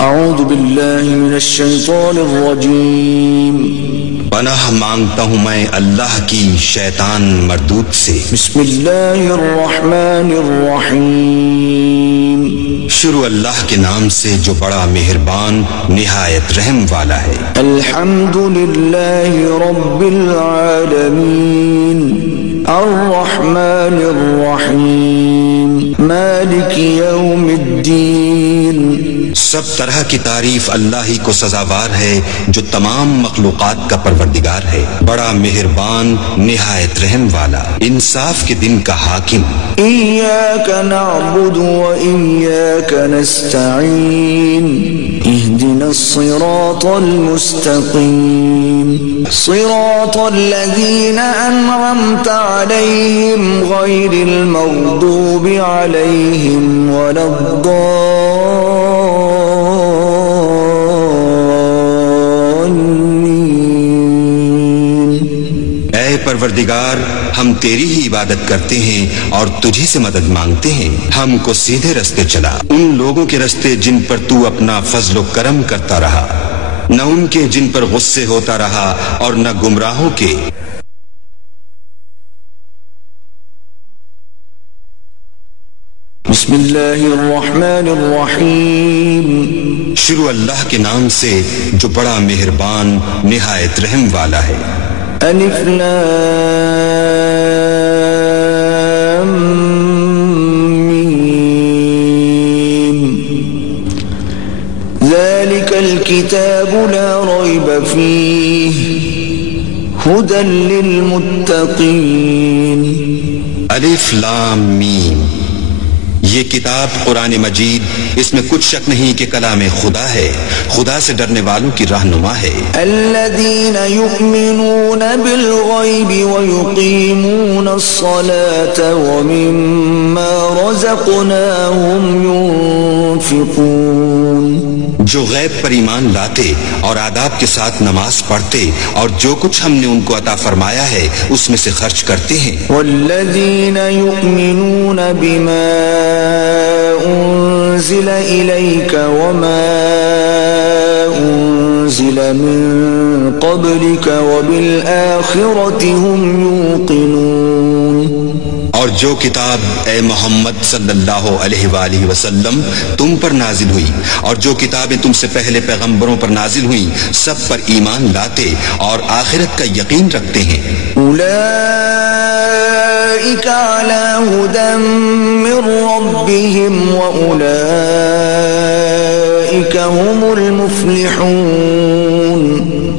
اعوذ باللہ من الشیطان الرجیم پناہ مانگتا ہوں میں اللہ کی شیطان مردود سے۔ بسم اللہ الرحمن الرحیم شروع اللہ کے نام سے جو بڑا مہربان نہایت رحم والا ہے۔ الحمد للہ رب العالمین الرحمن الرحیم مالک یوم الدین۔ سب طرح کی تعریف اللہ ہی کو سزاوار ہے جو تمام مخلوقات کا پروردگار ہے، بڑا مہربان نہایت رحم والا، انصاف کے دن کا حاکم۔ ایاک نعبد و ایاک نستعین اہدنا الصراط المستقیم صراط الذین انعمت علیہم غیر المغضوب علیہم ولا پروردگار ہم تیری ہی عبادت کرتے ہیں اور تجھی سے مدد مانگتے ہیں، ہم کو سیدھے رستے چلا، ان لوگوں کے رستے جن پر تو اپنا فضل و کرم کرتا رہا، نہ ان کے جن پر غصے ہوتا رہا اور نہ گمراہوں کے۔ بسم اللہ الرحمن الرحیم شروع اللہ کے نام سے جو بڑا مہربان نہایت رحم والا ہے۔ الف لام میم ذلك الكتاب لا ريب فيه هدى للمتقين۔ الف لام میم، یہ کتاب قرآن مجید، اس میں کچھ شک نہیں کہ کلام خدا ہے، خدا سے ڈرنے والوں کی رہنما ہے۔ الذین یؤمنون بالغیب ویقیمون الصلاة ومما رزقناہم ينفقون، جو غیب پر ایمان لاتے اور آداب کے ساتھ نماز پڑھتے اور جو کچھ ہم نے ان کو عطا فرمایا ہے اس میں سے خرچ کرتے ہیں۔ والذین یؤمنون بما انزل الیک وما انزل من قبلک وبالآخرة هم یوقنون، اور جو کتاب اے محمد صلی اللہ علیہ وآلہ وسلم تم پر نازل ہوئی اور جو کتابیں تم سے پہلے پیغمبروں پر نازل ہوئیں سب پر ایمان لاتے اور آخرت کا یقین رکھتے ہیں۔ اولئک علی ھدی من ربہم واولئک هم المفلحون،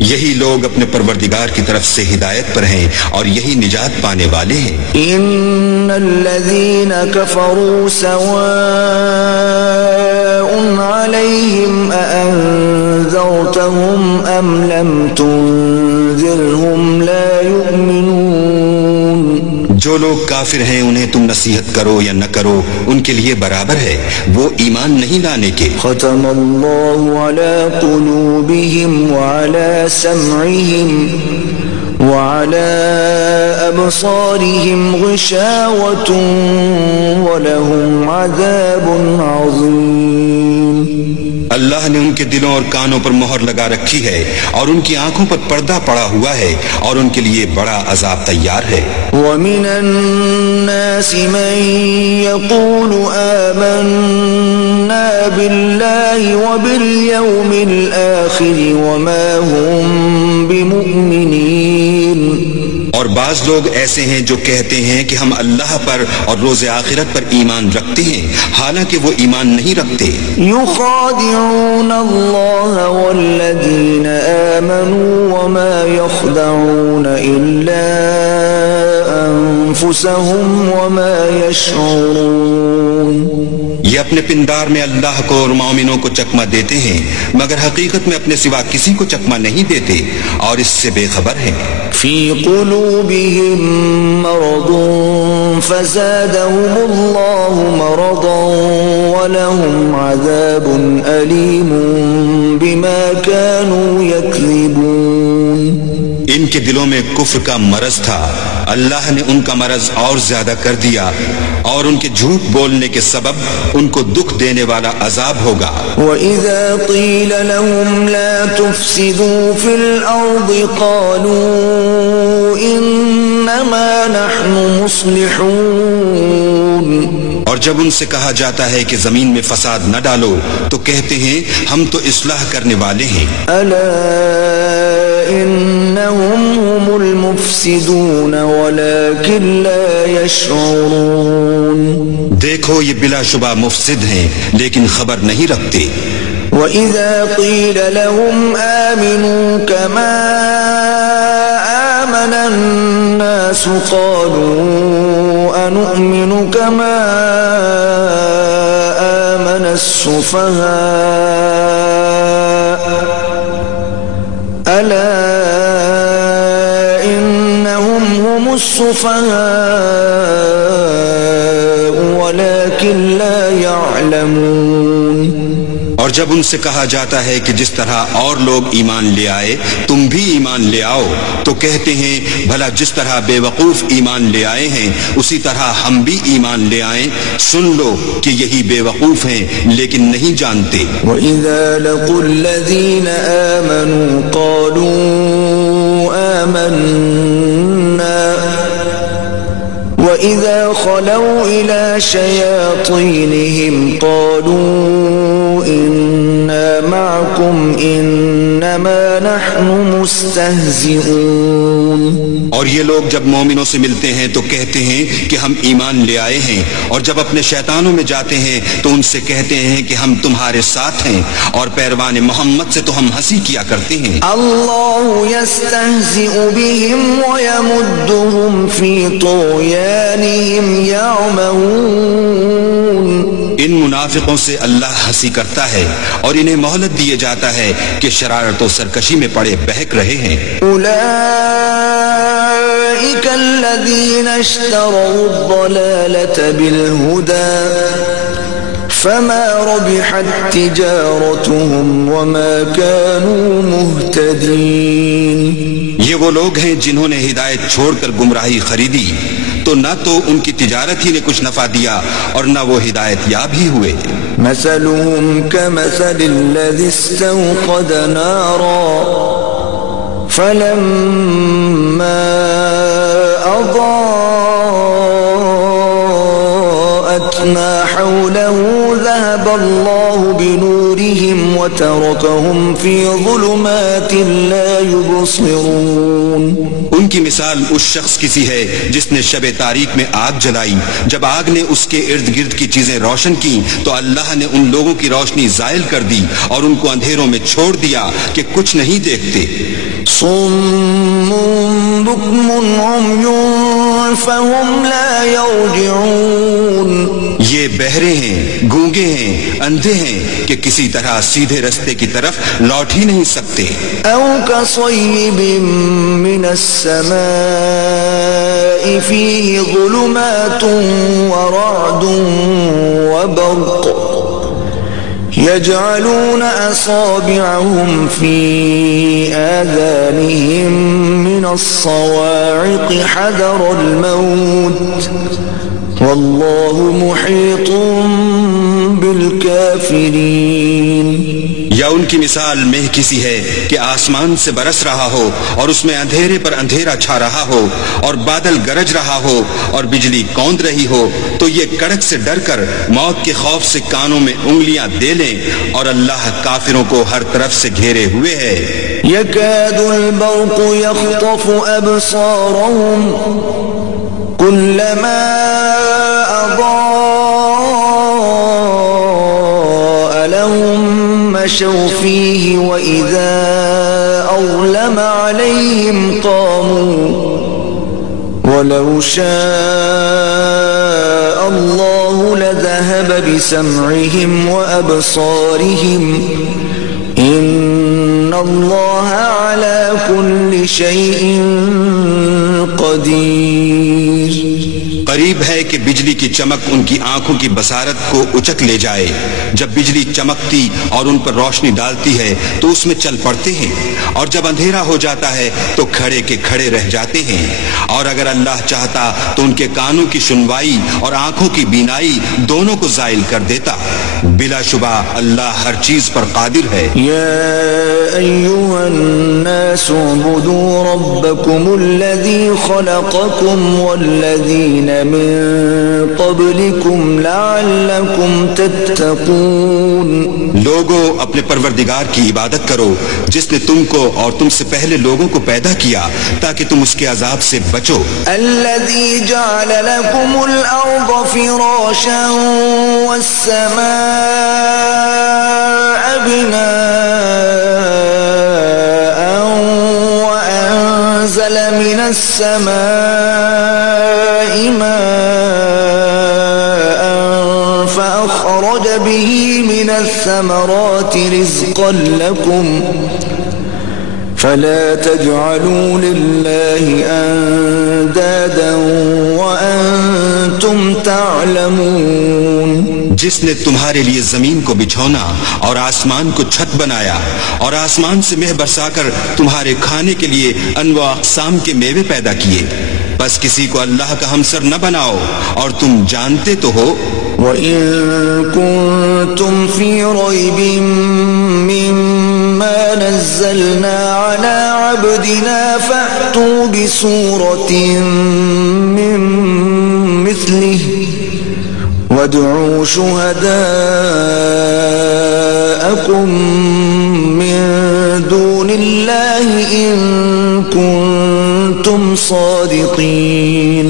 یہی لوگ اپنے پروردگار کی طرف سے ہدایت پر ہیں اور یہی نجات پانے والے ہیں۔ ان الذین کفروا سواء علیہم اانذرتہم ام لم تنذرہم لا یؤمنون، جو لوگ کافر ہیں انہیں تم نصیحت کرو یا نہ کرو ان کے لیے برابر ہے، وہ ایمان نہیں لانے کے۔ ختم اللہ علی قلوبہم وعلی سمعہم وعلى أبصارهم غشاوة ولهم عذاب عظيم، اللہ نے ان کے دلوں اور کانوں پر مہر لگا رکھی ہے اور ان کی آنکھوں پر پردہ پڑا ہوا ہے اور ان کے لیے بڑا عذاب تیار ہے۔ ومن الناس من يقول آمنا بالله وباليوم الآخر وما هم بمؤمنين، اور بعض لوگ ایسے ہیں جو کہتے ہیں کہ ہم اللہ پر اور روز آخرت پر ایمان رکھتے ہیں حالانکہ وہ ایمان نہیں رکھتے۔ یخادعون اللہ والذین آمنوا وما یخدعون الا انفسهم وما یشعرون، یہ اپنے پندار میں اللہ کو اور مومنوں کو چکمہ دیتے ہیں مگر حقیقت میں اپنے سوا کسی کو چکمہ نہیں دیتے اور اس سے بے خبر ہیں۔ فی قلوبہم مرض فزادهم اللہ مرضا ولهم عذاب علیم بما كانوا یکذبون، ان کے دلوں میں کفر کا مرض تھا، اللہ نے ان کا مرض اور زیادہ کر دیا، اور ان کے جھوٹ بولنے کے سبب ان کو دکھ دینے والا عذاب ہوگا۔ وَإِذَا قِيلَ لَهُمْ لَا تُفْسِدُوا فِي الْأَرْضِ قَالُوا إِنَّمَا نَحْنُ مُصْلِحُونَ، اور جب ان سے کہا جاتا ہے کہ زمین میں فساد نہ ڈالو تو کہتے ہیں ہم تو اصلاح کرنے والے ہیں۔ أَلَا إِنَّهُمْ هُمُ الْمُفْسِدُونَ وَلَكِنْ لَا يَشْعُرُونَ، دیکھو یہ بلا شبہ مفسد ہیں لیکن خبر نہیں رکھتے۔ وَإِذَا قِيلَ لَهُمْ آمِنُوا كَمَا آمَنَ النَّاسُ قَالُوا أَنُؤْمِنُ كَمَا آمَنَ السُّفَهَاءُ أَلَا إِنَّهُمْ هُمُ السُّفَهَاءُ وَلَكِنْ لَا يَعْلَمُونَ، اور جب ان سے کہا جاتا ہے کہ جس طرح اور لوگ ایمان لے آئے تم بھی ایمان لے آؤ تو کہتے ہیں بھلا جس طرح بے وقوف ایمان لے آئے ہیں اسی طرح ہم بھی ایمان لے آئیں، سن لو کہ یہی بے وقوف ہیں لیکن نہیں جانتے۔ وَإِذَا لَقُوا الَّذِينَ آمَنُوا قَالُوا آمَنَّا وَإِذَا خَلَوْا إِلَى شَيَاطِينِهِمْ قَالُوا إِنَّا مَعَكُمْ إِنَّمَا نَحْنُ مُسْتَهْزِئُونَ، اور یہ لوگ جب مومنوں سے ملتے ہیں تو کہتے ہیں کہ ہم ایمان لے آئے ہیں، اور جب اپنے شیطانوں میں جاتے ہیں تو ان سے کہتے ہیں کہ ہم تمہارے ساتھ ہیں، اور پیروان محمد سے تو ہم ہنسی کیا کرتے ہیں۔ اللہ يستهزئ بهم ويمدهم في طغيانهم يعمهون، ان منافقوں سے اللہ ہنسی کرتا ہے اور انہیں مہلت دیے جاتا ہے کہ شرارت و سرکشی میں پڑے بہک رہے ہیں۔ أولئك الذين اشتروا الضلالة بالهدى فما ربحت تجارتهم وما كانوا مهتدين، یہ وہ لوگ ہیں جنہوں نے ہدایت چھوڑ کر گمراہی خریدی تو نہ تو ان کی تجارت ہی نے کچھ نفع دیا اور نہ وہ ہدایت یاب ہی ہوئے۔ مثلهم كمثل الذي استوقد نارا فلما أضاءت ما حوله ذهب الله بنورهم وتركهم في ظلمات لا يبصرون، ان کی مثال اس شخص کی سی ہے جس نے شب تاریک میں آگ جلائی، جب آگ نے اس کے ارد گرد کی چیزیں روشن کی تو اللہ نے ان لوگوں کی روشنی زائل کر دی اور ان کو اندھیروں میں چھوڑ دیا کہ کچھ نہیں دیکھتے۔ صم بكم عمي فهم لا يرجعون، یہ بہرے ہیں، گونگے ہیں، اندھے ہیں کہ کسی طرح سیدھے رستے کی طرف لوٹ ہی نہیں سکتے۔ أو كصيب من السماء فيه ظلمات ورعد وبرق يجعلون أصابعهم في آذانهم من الصواعق حذر الموت والله محيط بالكافرين، یا ان کی مثال مہ کسی ہے کہ آسمان سے برس رہا ہو اور اس میں اندھیرے پر اندھیرا چھا رہا ہو اور بادل گرج رہا ہو اور بجلی کوند رہی ہو تو یہ کڑک سے ڈر کر موت کے خوف سے کانوں میں انگلیاں دے لیں، اور اللہ کافروں کو ہر طرف سے گھیرے ہوئے ہے۔ يكاد البرق يخطف أبصارهم كلما أضاء لهم مشوا فيه وإذا أظلم عليهم قاموا ولو شاء الله لذهب بسمعهم وأبصارهم إن الله على كل شيء قدير۔ قریب ہے کہ بجلی کی چمک ان کی آنکھوں کی بصارت کو اچک لے جائے۔ جب بجلی چمکتی اور ان پر روشنی ڈالتی ہے تو اس میں چل پڑتے ہیں، اور جب اندھیرا ہو جاتا ہے تو کھڑے کے کھڑے رہ جاتے ہیں۔ اور اگر اللہ چاہتا تو ان کے کانوں کی سنوائی اور آنکھوں کی بینائی دونوں کو زائل کر دیتا۔ بلا شبہ اللہ ہر چیز پر قادر ہے۔ یا ایھا الناس اعبدوا ربکم الذی خلقکم والذین من قبلکم لعلکم تتقون۔ لوگوں اپنے پروردگار کی عبادت کرو جس نے تم کو اور تم سے پہلے لوگوں کو پیدا کیا تاکہ تم اس کے عذاب سے بچو۔ الذی جعل لکم الارض فراشا والسماء بناء وانزل من السماء ماء فأخرج به من الثمرات رزقا لكم فلا تجعلوا لله اندادا وانتم تعلمون۔ جس نے تمہارے لیے زمین کو بچھونا اور آسمان کو چھت بنایا اور آسمان سے مہ برسا کر تمہارے کھانے کے لیے انواع اقسام کے میوے پیدا کیے، بس کسی کو اللہ کا ہمسر نہ بناؤ اور تم جانتے تو ہو۔ وَإِن كُنتُمْ فِي رَيْبٍ مِّمَّا نَزَّلْنَا عَلَى عَبْدِنَا فَأْتُوا بِسُورَةٍ مِّن مِّثْلِهِ وَادْعُوا شُهَدَاءَكُم مِّن دُونِ اللَّهِ إِن كُنتُمْ صَادِقِينَ۔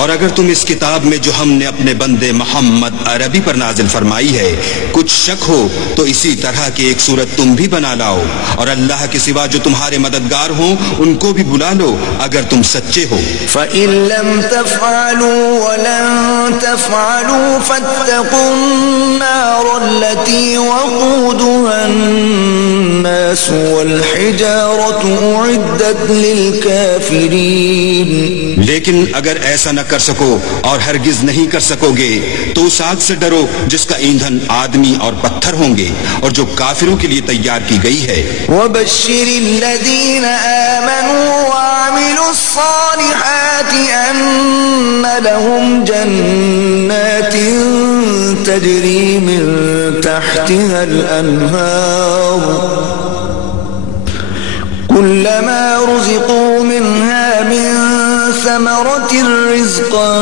اور اگر تم اس کتاب میں جو ہم نے اپنے بندے محمد عربی پر نازل فرمائی ہے کچھ شک ہو تو اسی طرح کی ایک صورت تم بھی بنا لاؤ، اور اللہ کے سوا جو تمہارے مددگار ہوں ان کو بھی بلا لو اگر تم سچے ہو۔ فَإِن لَّمْ تَفْعَلُوا وَلَن تَفْعَلُوا فَاتَّقُوا النَّارَ الَّتِي وَقُودُهَا النَّاسُ وَالْحِجَارَةُ أُعِدَّتْ لِلْكَافِرِينَ۔ لیکن اگر ایسا نہ کر سکو اور ہرگز نہیں کر سکو گے تو اس آگ سے ڈرو جس کا ایندھن آدمی اور پتھر ہوں گے اور جو کافروں کے لیے تیار کی گئی ہے۔ وَبَشِّرِ الَّذِينَ آمَنُوا وَعَمِلُوا الصَّالِحَاتِ أَنَّ لَهُمْ جَنَّاتٍ تَجْرِي مِن تَحْتِهَا الْأَنْهَارُ كُلَّمَا رُزِقُوا مِنْهَا مِن ثمرة رزقا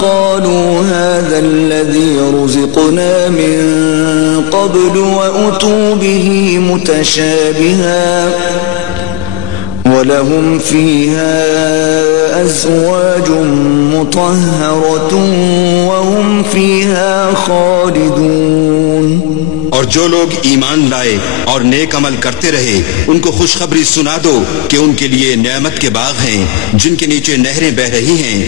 قالوا هذا الذي رزقنا من قبل وأتوا به متشابها ولهم فيها أزواج مطهرة وهم فيها خالدون۔ اور جو لوگ ایمان لائے اور نیک عمل کرتے رہے ان کو خوشخبری سنا دو کہ ان کے لیے نعمت کے باغ ہیں جن کے نیچے نہریں بہ رہی ہیں۔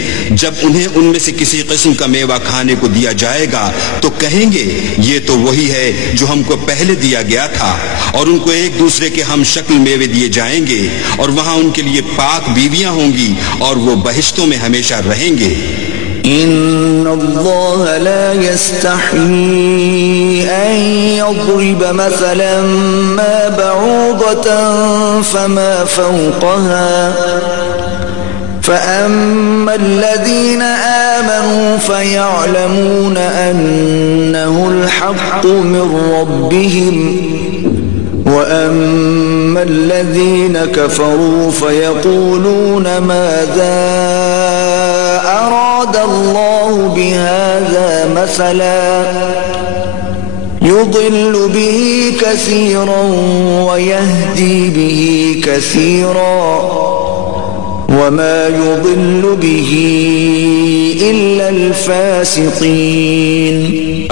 جب انہیں ان میں سے کسی قسم کا میوہ کھانے کو دیا جائے گا تو کہیں گے یہ تو وہی ہے جو ہم کو پہلے دیا گیا تھا، اور ان کو ایک دوسرے کے ہم شکل میوے دیے جائیں گے، اور وہاں ان کے لیے پاک بیویاں ہوں گی اور وہ بہشتوں میں ہمیشہ رہیں گے۔ ان اللہ لا يستحيي ان يضرب مثلا ما بعوضة فما فوقها فأما الذين آمنوا فيعلمون أنه الحق من ربهم وأما الذين كفروا فيقولون ماذا أراد الله بهذا مثلا يضل به كثيرا ويهدي به كثيرا وما يضل به إلا الفاسقين۔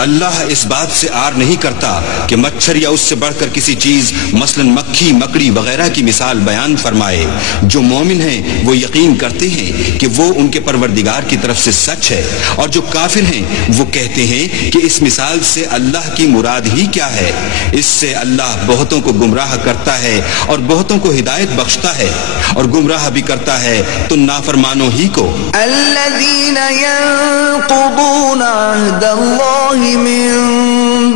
اللہ اس بات سے آر نہیں کرتا کہ مچھر یا اس سے بڑھ کر کسی چیز مثلا مکھی مکڑی وغیرہ کی مثال بیان فرمائے۔ جو مومن ہیں وہ یقین کرتے ہیں کہ وہ ان کے پروردگار کی طرف سے سچ ہے، اور جو کافر ہیں وہ کہتے ہیں کہ اس مثال سے اللہ کی مراد ہی کیا ہے۔ اس سے اللہ بہتوں کو گمراہ کرتا ہے اور بہتوں کو ہدایت بخشتا ہے، اور گمراہ بھی کرتا ہے ہے تو نافرمانوں ہی کو۔ الذين ينقضون عهد الله من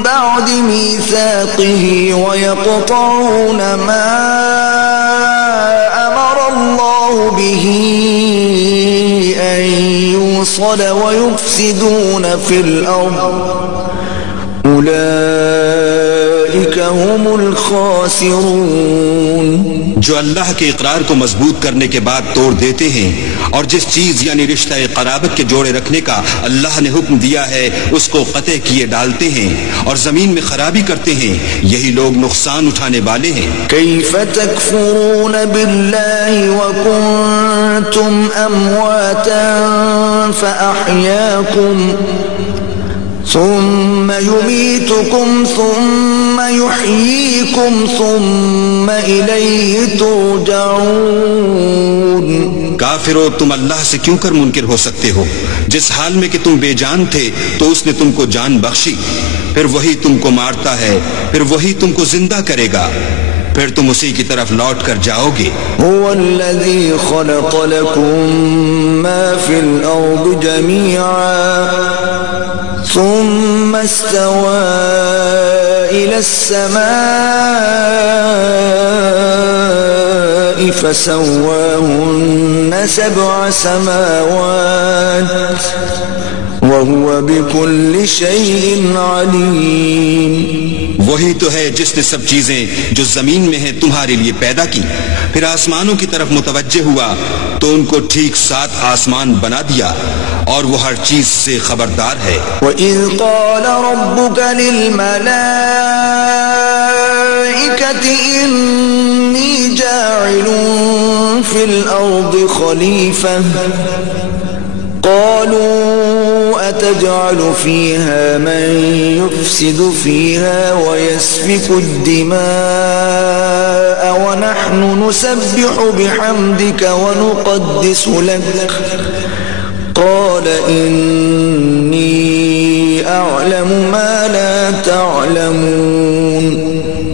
بعد ميثاقه ويقطعون ما أمر الله به أن يوصل ويفسدون في الأرض أولئك هم الخاسرون۔ جو اللہ کے اقرار کو مضبوط کرنے کے بعد توڑ دیتے ہیں اور جس چیز یعنی رشتہ قرابت کے جوڑے رکھنے کا اللہ نے حکم دیا ہے اس کو قطع کیے ڈالتے ہیں اور زمین میں خرابی کرتے ہیں، یہی لوگ نقصان اٹھانے والے ہیں۔ کیف تکفرون باللہ وکنتم امواتا فاحیاکم ثم يميتكم ثم يحييكم ثم إليه ترجعون۔ کافرو، تم اللہ سے کیوں کر منکر ہو سکتے ہو؟ جس حال میں کہ تم بے جان تھے تو اس نے تم کو جان بخشی، پھر وہی تم کو مارتا ہے، پھر وہی تم کو زندہ کرے گا، پھر تم اسی کی طرف لوٹ کر جاؤ گے۔ هو الذي خلق لكم ما في الأرض جميعا ثم استوى إلى السماء فسواهن 7 سماوات وهو بكل شيء عليم۔ وہی تو ہے جس نے سب چیزیں جو زمین میں ہیں تمہارے لیے پیدا کی، پھر آسمانوں کی طرف متوجہ ہوا تو ان کو ٹھیک 7 آسمان بنا دیا، اور وہ ہر چیز سے خبردار ہے۔ وَإِذْ قَالَ رَبُّكَ لِلْمَلَائِكَةِ إِنِّي جَاعِلٌ فِي الْأَرْضِ خَلِيفَةً قَالُوا أَتَجْعَلُ فِيهَا مَن يُفْسِدُ فِيهَا وَيَسْفِكُ الدِّمَاءَ وَنَحْنُ نُسَبِّحُ بِحَمْدِكَ وَنُقَدِّسُ لَكَ قال إني أعلم ما لا تعلمون۔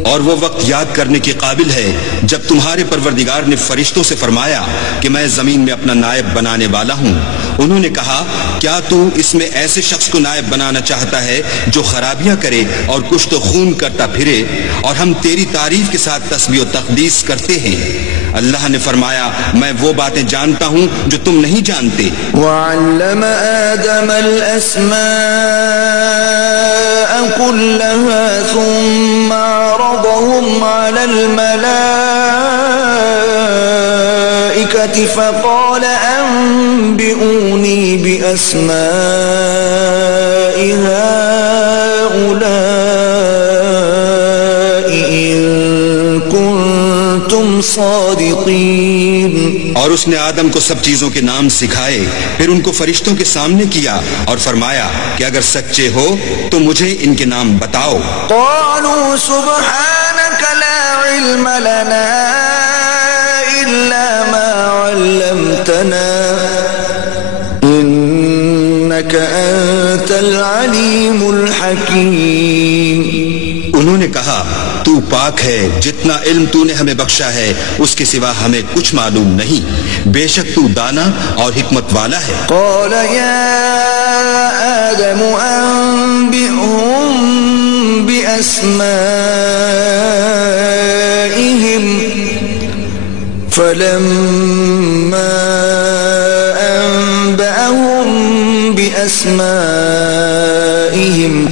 اور وہ وقت یاد کرنے کے قابل ہے جب تمہارے پروردگار نے فرشتوں سے فرمایا کہ میں زمین میں اپنا نائب بنانے والا ہوں۔ انہوں نے کہا کیا تو اس میں ایسے شخص کو نائب بنانا چاہتا ہے جو خرابیاں کرے اور کشت و خون کرتا پھرے، اور ہم تیری تعریف کے ساتھ تسبیح و تقدیس کرتے ہیں۔ اللہ نے فرمایا میں وہ باتیں جانتا ہوں جو تم نہیں جانتے۔ وَعَلَّمَ آدَمَ الْأَسْمَاءَ كُلَّهَا ثُمَّ عَرَضَهُمْ عَلَى الْمَلَائِكَةِ فَقَالَ أَنبِئُونِي بِأَسْمَاءِ هَؤُلَاءِ إِن كُنتُمْ صادقین۔ اور اس نے آدم کو سب چیزوں کے نام سکھائے، پھر ان کو فرشتوں کے سامنے کیا اور فرمایا کہ اگر سچے ہو تو مجھے ان کے نام بتاؤ۔ قالوا سبحانك لا علم لنا إلا ما علمتنا إنك أنت العليم الحكيم۔ انہوں نے کہا تو پاک ہے، جتنا علم تو نے ہمیں بخشا ہے اس کے سوا ہمیں کچھ معلوم نہیں، بے شک تو دانا اور حکمت والا ہے۔ قال يا آدم أنبئهم بأسمائهم فلما أنبأهم بأسمائهم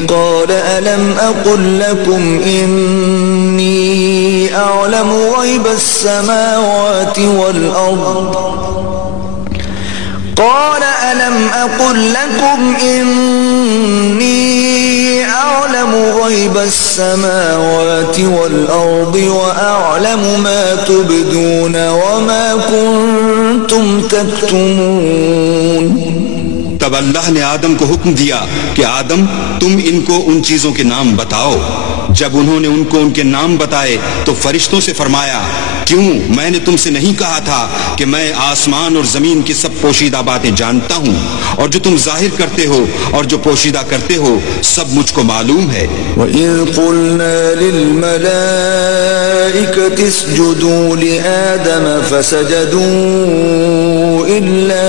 قال ألم أقل لكم إني أعلم غيب السماوات والأرض قال ألم أقل لكم إني أعلم غيب السماوات والأرض وأعلم ما تبدون وما كنتم تكتمون۔ تب اللہ نے آدم کو حکم دیا کہ آدم تم ان کو ان چیزوں کے نام بتاؤ۔ جب انہوں نے ان کو ان کے نام بتائے تو فرشتوں سے فرمایا کیوں میں نے تم سے نہیں کہا تھا کہ میں آسمان اور زمین کی سب پوشیدہ باتیں جانتا ہوں، اور جو تم ظاہر کرتے ہو اور جو پوشیدہ کرتے ہو سب مجھ کو معلوم ہے۔ وَإِذْ قُلْنَا لِلْمَلَائِكَةِ اسْجُدُوا لِآدَمَ فَسَجَدُوا إِلَّا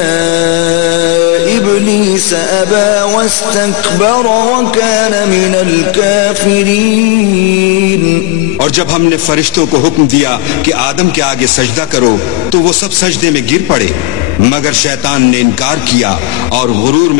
إِبْلِيسَ أَبَى وَاسْتَكْبَرَ وَكَانَ مِنَ الْكَافِرِينَ۔ اور جب ہم نے فرشتوں کو حکم دیا کہ آدم کے آگے سجدہ کرو تو وہ سب سجدے میں گر پڑے، مگر شیطان نے انکار کیا اور غرور میں